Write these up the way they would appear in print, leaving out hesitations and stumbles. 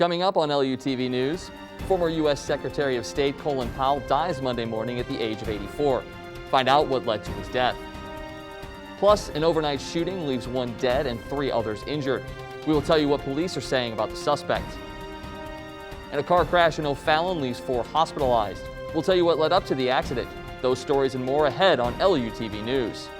Coming up on LUTV News, former U.S. Secretary of State Colin Powell dies Monday morning at the age of 84. Find out what led to his death. Plus, an overnight shooting leaves one dead and 3 others injured. We will tell you what police are saying about the suspect. And a car crash in O'Fallon leaves 4 hospitalized. We'll tell you what led up to the accident. Those stories and more ahead on LUTV News.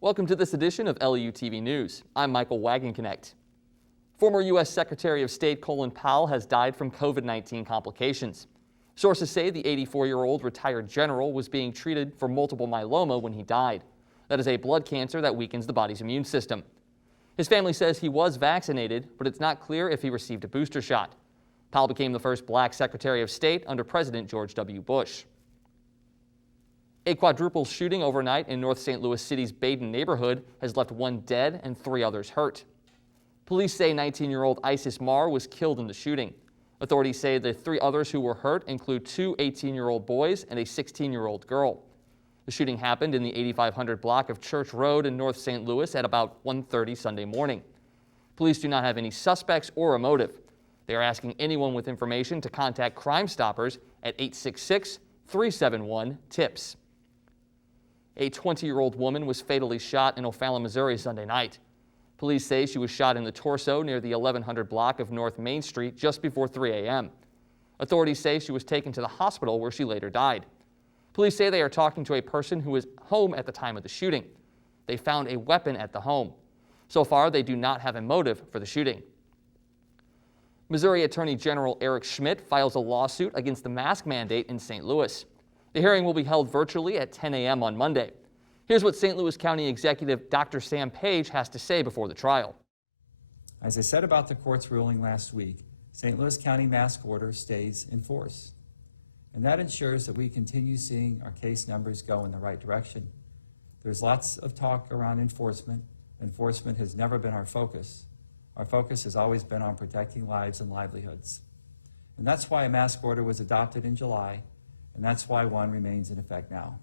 Welcome to this edition of LUTV News. I'm Michael Wagenknecht. Former U.S. Secretary of State Colin Powell has died from COVID-19 complications. Sources say the 84-year-old retired general was being treated for multiple myeloma when he died. That is a blood cancer that weakens the body's immune system. His family says he was vaccinated, but it's not clear if he received a booster shot. Powell became the first black Secretary of State under President George W. Bush. A quadruple shooting overnight in North St. Louis City's Baden neighborhood has left 1 dead and 3 others hurt. Police say 19-year-old Isis Marr was killed in the shooting. Authorities say the 3 others who were hurt include 2 18-year-old boys and a 16-year-old girl. The shooting happened in the 8500 block of Church Road in North St. Louis at about 1:30 Sunday morning. Police do not have any suspects or a motive. They are asking anyone with information to contact Crime Stoppers at 866-371-TIPS. A 20-year-old woman was fatally shot in O'Fallon, Missouri Sunday night. Police say she was shot in the torso near the 1100 block of North Main Street just before 3 a.m. Authorities say she was taken to the hospital where she later died. Police say they are talking to a person who was home at the time of the shooting. They found a weapon at the home. So far, they do not have a motive for the shooting. Missouri Attorney General Eric Schmitt files a lawsuit against the mask mandate in St. Louis. The hearing will be held virtually at 10 a.m. on Monday. Here's what St. Louis County Executive Dr. Sam Page has to say before the trial. As I said about the court's ruling last week, St. Louis County mask order stays in force. And that ensures that we continue seeing our case numbers go in the right direction. There's lots of talk around enforcement. Enforcement has never been our focus. Our focus has always been on protecting lives and livelihoods. And that's why a mask order was adopted in July. And that's why one remains in effect now.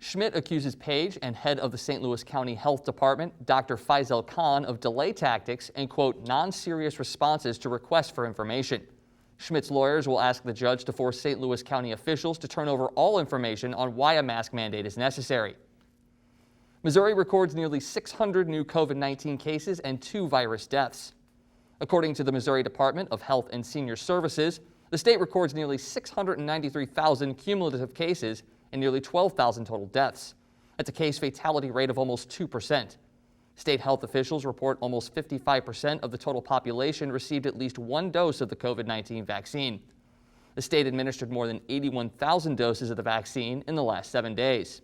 Schmitt accuses Page and head of the St. Louis County Health Department, Dr. Faisal Khan, of delay tactics and, quote, non-serious responses to requests for information. Schmitt's lawyers will ask the judge to force St. Louis County officials to turn over all information on why a mask mandate is necessary. Missouri records nearly 600 new COVID-19 cases and 2 virus deaths. According to the Missouri Department of Health and Senior Services, the state records nearly 693,000 cumulative cases and nearly 12,000 total deaths. That's a case fatality rate of almost 2%. State health officials report almost 55% of the total population received at least 1 dose of the COVID-19 vaccine. The state administered more than 81,000 doses of the vaccine in the last 7 days.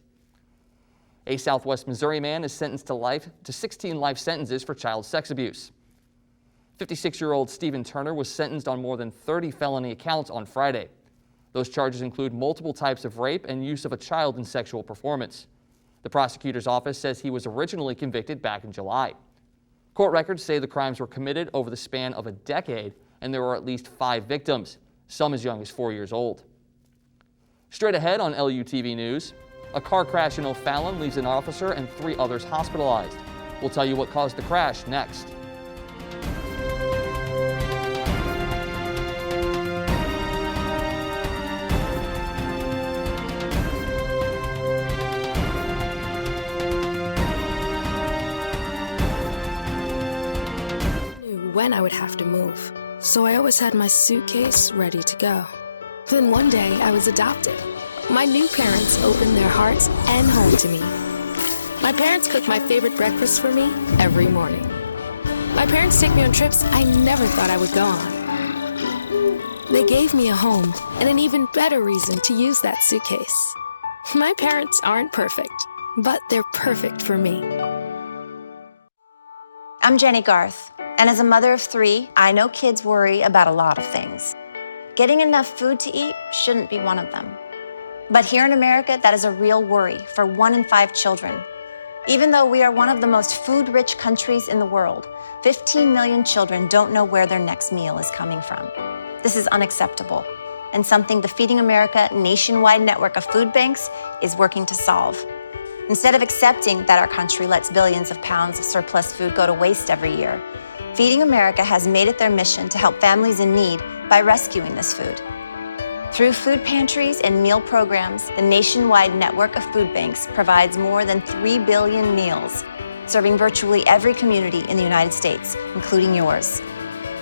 A Southwest Missouri man is sentenced to 16 life sentences for child sex abuse. 56-year-old Stephen Turner was sentenced on more than 30 felony counts on Friday. Those charges include multiple types of rape and use of a child in sexual performance. The prosecutor's office says he was originally convicted back in July. Court records say the crimes were committed over the span of a decade, and there were at least 5 victims, some as young as 4 years old. Straight ahead on LUTV News, a car crash in O'Fallon leaves an officer and 3 others hospitalized. We'll tell you what caused the crash next. When I would have to move, so I always had my suitcase ready to go. Then one day I was adopted. My new parents opened their hearts and home to me. My parents cook my favorite breakfast for me every morning. My parents take me on trips I never thought I would go on. They gave me a home and an even better reason to use that suitcase. My parents aren't perfect, but they're perfect for me. I'm Jenny Garth, and as a mother of 3, I know kids worry about a lot of things. Getting enough food to eat shouldn't be one of them. But here in America, that is a real worry for 1 in 5 children. Even though we are one of the most food-rich countries in the world, 15 million children don't know where their next meal is coming from. This is unacceptable, and something the Feeding America nationwide network of food banks is working to solve. Instead of accepting that our country lets billions of pounds of surplus food go to waste every year, Feeding America has made it their mission to help families in need by rescuing this food. Through food pantries and meal programs, the nationwide network of food banks provides more than 3 billion meals, serving virtually every community in the United States, including yours.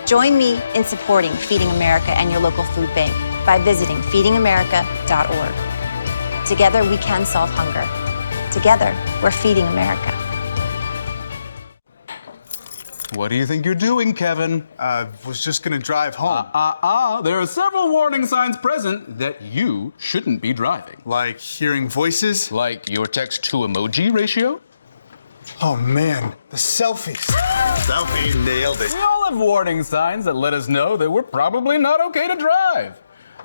Join me in supporting Feeding America and your local food bank by visiting feedingamerica.org. Together, we can solve hunger. Together, we're feeding America. What do you think you're doing, Kevin? Was just gonna drive home. There are several warning signs present that you shouldn't be driving. Like hearing voices? Like your text-to-emoji ratio? Oh man, the selfies. Selfie, nailed it. We all have warning signs that let us know that we're probably not okay to drive.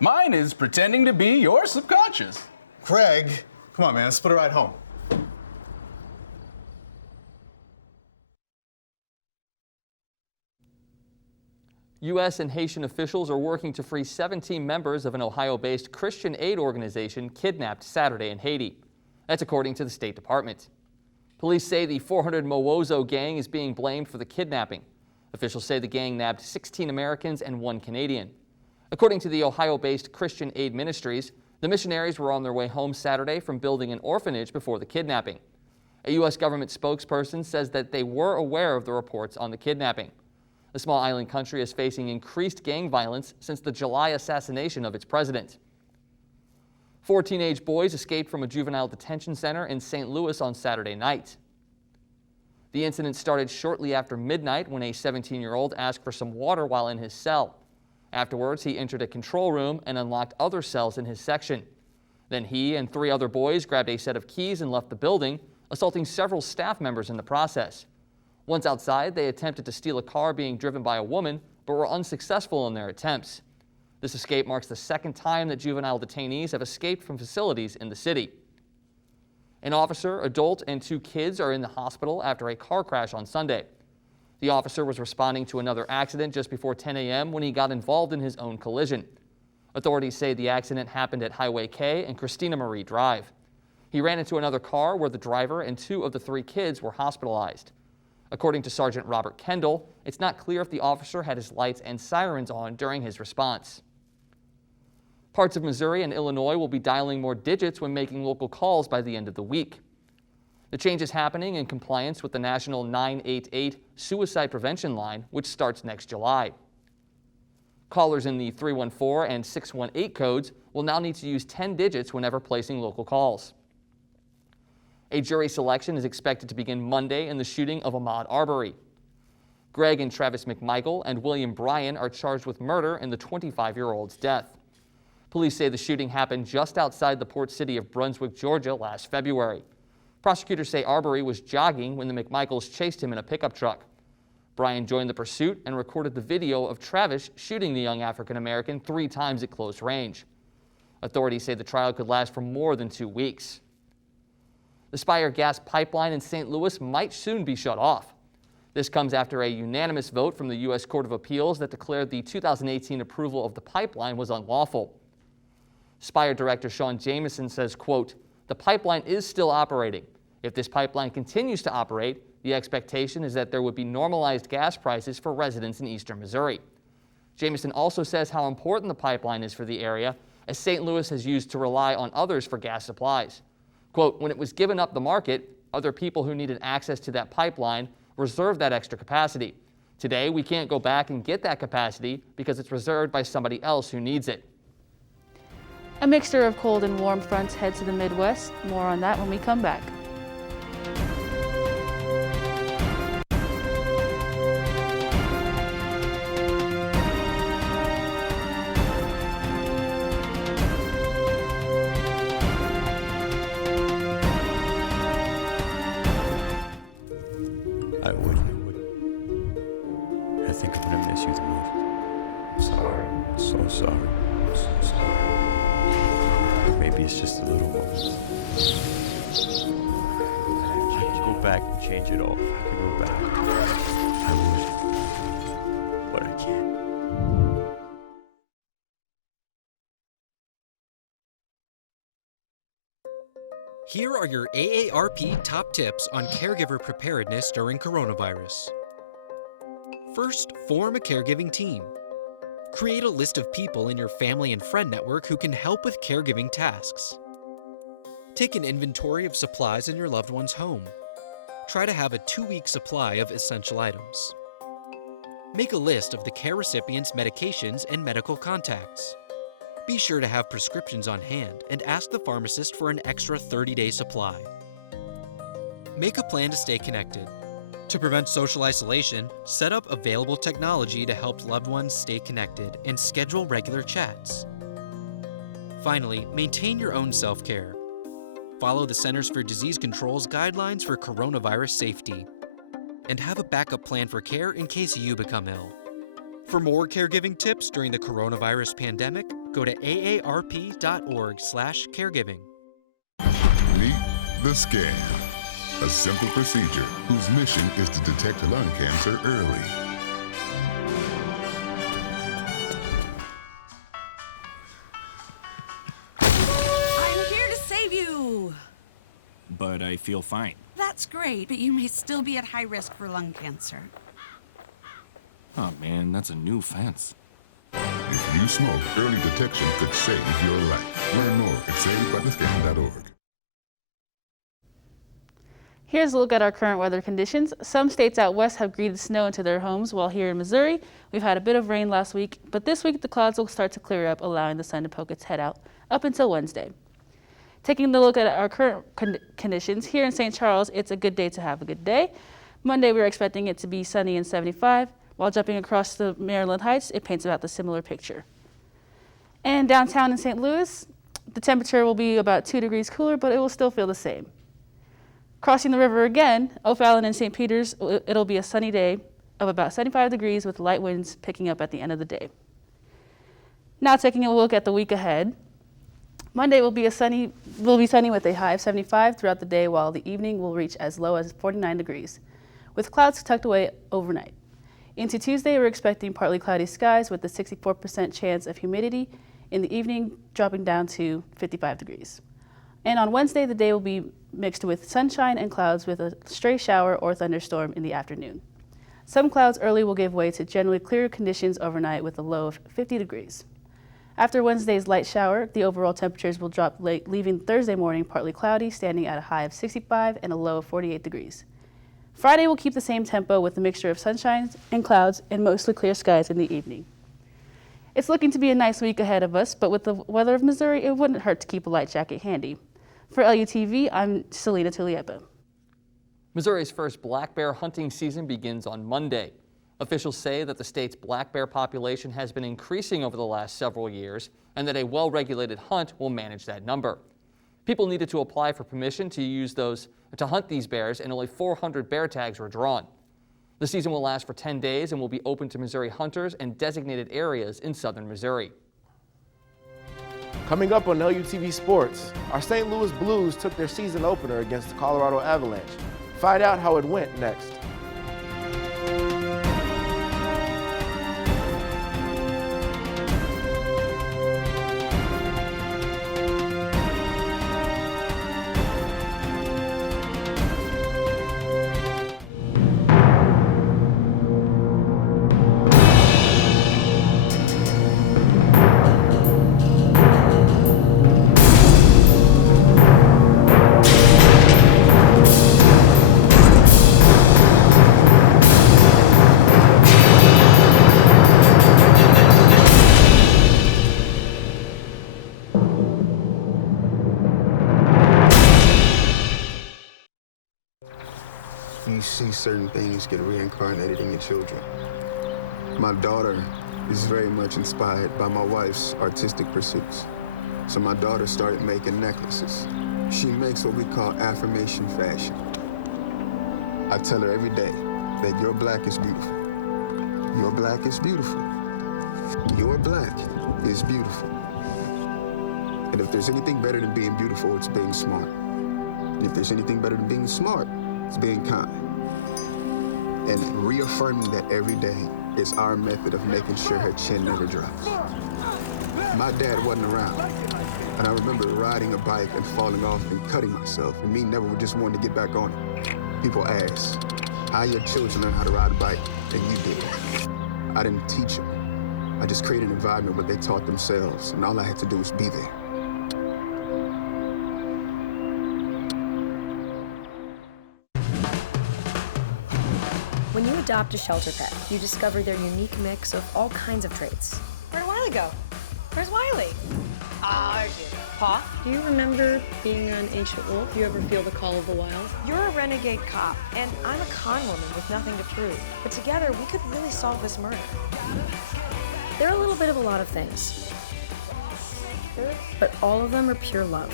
Mine is pretending to be your subconscious. Craig, come on man, let's split a ride home. U.S. and Haitian officials are working to free 17 members of an Ohio-based Christian aid organization kidnapped Saturday in Haiti. That's according to the State Department. Police say the 400 Mowozo gang is being blamed for the kidnapping. Officials say the gang nabbed 16 Americans and 1 Canadian. According to the Ohio-based Christian Aid Ministries, the missionaries were on their way home Saturday from building an orphanage before the kidnapping. A U.S. government spokesperson says that they were aware of the reports on the kidnapping. The small island country is facing increased gang violence since the July assassination of its president. 4 teenage boys escaped from a juvenile detention center in St. Louis on Saturday night. The incident started shortly after midnight when a 17-year-old asked for some water while in his cell. Afterwards, he entered a control room and unlocked other cells in his section. Then he and 3 other boys grabbed a set of keys and left the building, assaulting several staff members in the process. Once outside, they attempted to steal a car being driven by a woman, but were unsuccessful in their attempts. This escape marks the 2nd time that juvenile detainees have escaped from facilities in the city. An officer, adult, and 2 kids are in the hospital after a car crash on Sunday. The officer was responding to another accident just before 10 a.m. when he got involved in his own collision. Authorities say the accident happened at Highway K and Christina Marie Drive. He ran into another car where the driver and 2 of the 3 kids were hospitalized. According to Sergeant Robert Kendall, it's not clear if the officer had his lights and sirens on during his response. Parts of Missouri and Illinois will be dialing more digits when making local calls by the end of the week. The change is happening in compliance with the national 988 suicide prevention line, which starts next July. Callers in the 314 and 618 codes will now need to use 10 digits whenever placing local calls. A jury selection is expected to begin Monday in the shooting of Ahmaud Arbery. Greg and Travis McMichael and William Bryan are charged with murder in the 25-year-old's death. Police say the shooting happened just outside the port city of Brunswick, Georgia last February. Prosecutors say Arbery was jogging when the McMichaels chased him in a pickup truck. Bryan joined the pursuit and recorded the video of Travis shooting the young African-American 3 times at close range. Authorities say the trial could last for more than 2 weeks. The Spire gas pipeline in St. Louis might soon be shut off. This comes after a unanimous vote from the U.S. Court of Appeals that declared the 2018 approval of the pipeline was unlawful. Spire Director Sean Jamieson says, quote, "The pipeline is still operating. If this pipeline continues to operate, the expectation is that there would be normalized gas prices for residents in eastern Missouri." Jamieson also says how important the pipeline is for the area, as St. Louis has used to rely on others for gas supplies. Quote, "When it was given up the market, other people who needed access to that pipeline reserved that extra capacity. Today, we can't go back and get that capacity because it's reserved by somebody else who needs it." A mixture of cold and warm fronts head to the Midwest. More on that when we come back. I wouldn't. I think I'm gonna miss you the most. Sorry. So sorry. Maybe it's just a little one. I could go back and change it all. I could go back. I would. But I can't. Here are your AARP top tips on caregiver preparedness during coronavirus. First, form a caregiving team. Create a list of people in your family and friend network who can help with caregiving tasks. Take an inventory of supplies in your loved one's home. Try to have a 2-week supply of essential items. Make a list of the care recipient's medications and medical contacts. Be sure to have prescriptions on hand and ask the pharmacist for an extra 30-day supply. Make a plan to stay connected. To prevent social isolation, set up available technology to help loved ones stay connected and schedule regular chats. Finally, maintain your own self-care. Follow the Centers for Disease Control's guidelines for coronavirus safety. And have a backup plan for care in case you become ill. For more caregiving tips during the coronavirus pandemic, go to aarp.org/caregiving. Meet the scan, a simple procedure whose mission is to detect lung cancer early. I'm here to save you! But I feel fine. That's great, but you may still be at high risk for lung cancer. Oh man, that's a new fence. If you smoke, early detection could save your life. Learn more at savebythescan.org. Here's a look at our current weather conditions. Some states out west have greeted snow into their homes, while here in Missouri, we've had a bit of rain last week, but this week the clouds will start to clear up, allowing the sun to poke its head out up until Wednesday. Taking a look at our current conditions, here in St. Charles, it's a good day to have a good day. Monday, we're expecting it to be sunny and 75. While jumping across the Maryland Heights, it paints about the similar picture. And downtown in St. Louis, the temperature will be about 2 degrees cooler, but it will still feel the same. Crossing the river again, O'Fallon and St. Peter's, it'll be a sunny day of about 75 degrees with light winds picking up at the end of the day. Now taking a look at the week ahead. Monday will be sunny with a high of 75 throughout the day, while the evening will reach as low as 49 degrees, with clouds tucked away overnight. Into Tuesday, we're expecting partly cloudy skies with a 64% chance of humidity. In the evening, dropping down to 55 degrees. And on Wednesday, the day will be mixed with sunshine and clouds with a stray shower or thunderstorm in the afternoon. Some clouds early will give way to generally clear conditions overnight with a low of 50 degrees. After Wednesday's light shower, the overall temperatures will drop late, leaving Thursday morning partly cloudy, standing at a high of 65 and a low of 48 degrees. Friday will keep the same tempo with a mixture of sunshine and clouds and mostly clear skies in the evening. It's looking to be a nice week ahead of us, but with the weather of Missouri, it wouldn't hurt to keep a light jacket handy. For LUTV, I'm Selena Tuliepa. Missouri's first black bear hunting season begins on Monday. Officials say that the state's black bear population has been increasing over the last several years and that a well-regulated hunt will manage that number. People needed to apply for permission to hunt these bears, and only 400 bear tags were drawn. The season will last for 10 days and will be open to Missouri hunters and designated areas in southern Missouri. Coming up on LUTV Sports, our St. Louis Blues took their season opener against the Colorado Avalanche. Find out how it went next. You see certain things get reincarnated in your children. My daughter is very much inspired by my wife's artistic pursuits. So my daughter started making necklaces. She makes what we call affirmation fashion. I tell her every day that your black is beautiful. Your black is beautiful. Your black is beautiful. And if there's anything better than being beautiful, it's being smart. And if there's anything better than being smart, it's being kind. And reaffirming that every day is our method of making sure her chin never drops. My dad wasn't around, and I remember riding a bike and falling off and cutting myself, and me never just wanting to get back on it. People ask, how your children learn how to ride a bike, and you did. I didn't teach them. I just created an environment where they taught themselves, and all I had to do was be there. When you adopt a shelter pet, you discover their unique mix of all kinds of traits. Where'd Wiley go? Where's Wiley? Ah, there she is. Paw? Do you remember being an ancient wolf? Do you ever feel the call of the wild? You're a renegade cop, and I'm a con woman with nothing to prove. But together, we could really solve this murder. They're a little bit of a lot of things, but all of them are pure love.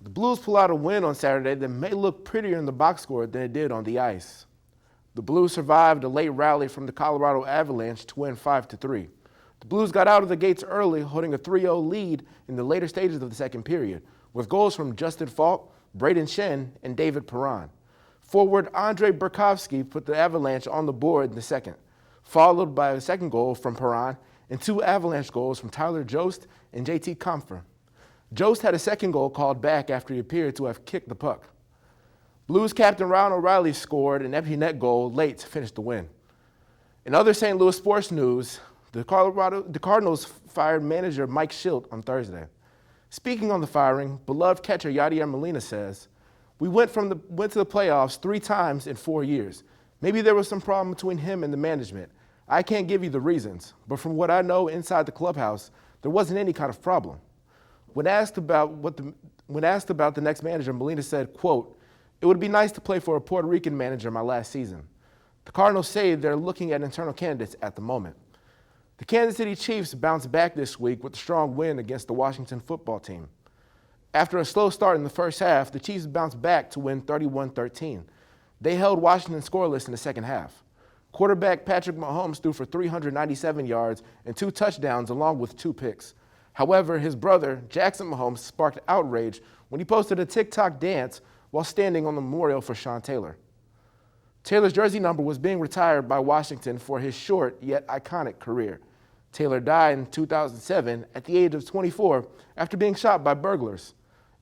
The Blues pull out a win on Saturday that may look prettier in the box score than it did on the ice. The Blues survived a late rally from the Colorado Avalanche to win 5-3. The Blues got out of the gates early, holding a 3-0 lead in the later stages of the second period, with goals from Justin Falk, Braden Shen, and David Perron. Forward Andrei Burakovsky put the Avalanche on the board in the second, followed by a second goal from Perron and 2 Avalanche goals from Tyler Jost and JT Compher. Jost had a second goal called back after he appeared to have kicked the puck. Blues captain Ron O'Reilly scored an empty net goal late to finish the win. In other St. Louis sports news, the Cardinals fired manager Mike Schilt on Thursday. Speaking on the firing, beloved catcher Yadier Molina says, "We went to the playoffs 3 times in 4 years. Maybe there was some problem between him and the management. I can't give you the reasons, but from what I know inside the clubhouse, there wasn't any kind of problem." When asked about the next manager, Molina said, quote, "It would be nice to play for a Puerto Rican manager my last season." The Cardinals say they're looking at internal candidates at the moment. The Kansas City Chiefs bounced back this week with a strong win against the Washington football team. After a slow start in the first half, the Chiefs bounced back to win 31-13. They held Washington scoreless in the second half. Quarterback Patrick Mahomes threw for 397 yards and 2 touchdowns along with 2 picks. However, his brother, Jackson Mahomes, sparked outrage when he posted a TikTok dance while standing on the memorial for Sean Taylor. Taylor's jersey number was being retired by Washington for his short yet iconic career. Taylor died in 2007 at the age of 24 after being shot by burglars.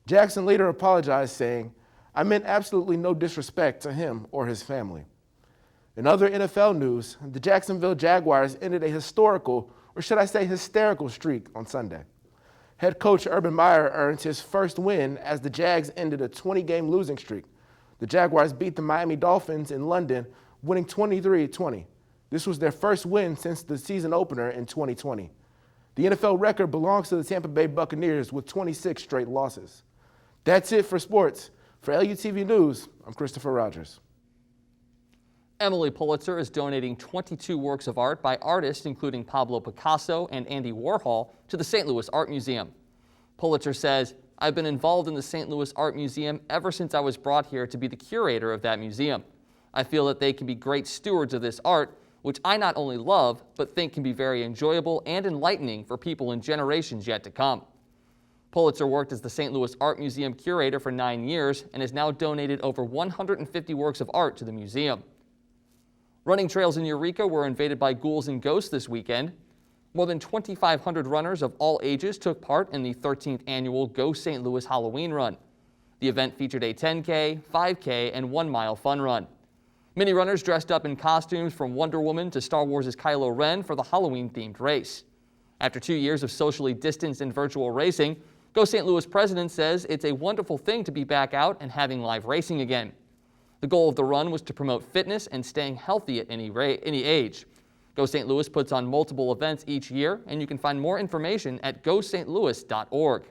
Jackson later apologized, saying, "I meant absolutely no disrespect to him or his family." In other NFL news, the Jacksonville Jaguars ended a historical, or should I say hysterical, streak on Sunday. Head coach Urban Meyer earned his first win as the Jags ended a 20-game losing streak. The Jaguars beat the Miami Dolphins in London, winning 23-20. This was their first win since the season opener in 2020. The NFL record belongs to the Tampa Bay Buccaneers with 26 straight losses. That's it for sports. For LUTV News, I'm Christopher Rogers. Emily Pulitzer is donating 22 works of art by artists including Pablo Picasso and Andy Warhol to the St. Louis Art Museum. Pulitzer says, "I've been involved in the St. Louis Art Museum ever since I was brought here to be the curator of that museum. I feel that they can be great stewards of this art, which I not only love, but think can be very enjoyable and enlightening for people in generations yet to come." Pulitzer worked as the St. Louis Art Museum curator for 9 years and has now donated over 150 works of art to the museum. Running trails in Eureka were invaded by ghouls and ghosts this weekend. More than 2,500 runners of all ages took part in the 13th annual Go St. Louis Halloween Run. The event featured a 10K, 5K, and 1-mile fun run. Many runners dressed up in costumes from Wonder Woman to Star Wars' Kylo Ren for the Halloween-themed race. After 2 years of socially distanced and virtual racing, Go St. Louis president says it's a wonderful thing to be back out and having live racing again. The goal of the run was to promote fitness and staying healthy at any age. Go St. Louis puts on multiple events each year, and you can find more information at gostlouis.org.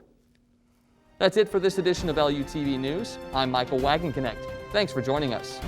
That's it for this edition of LUTV News. I'm Michael Wagenknecht. Thanks for joining us.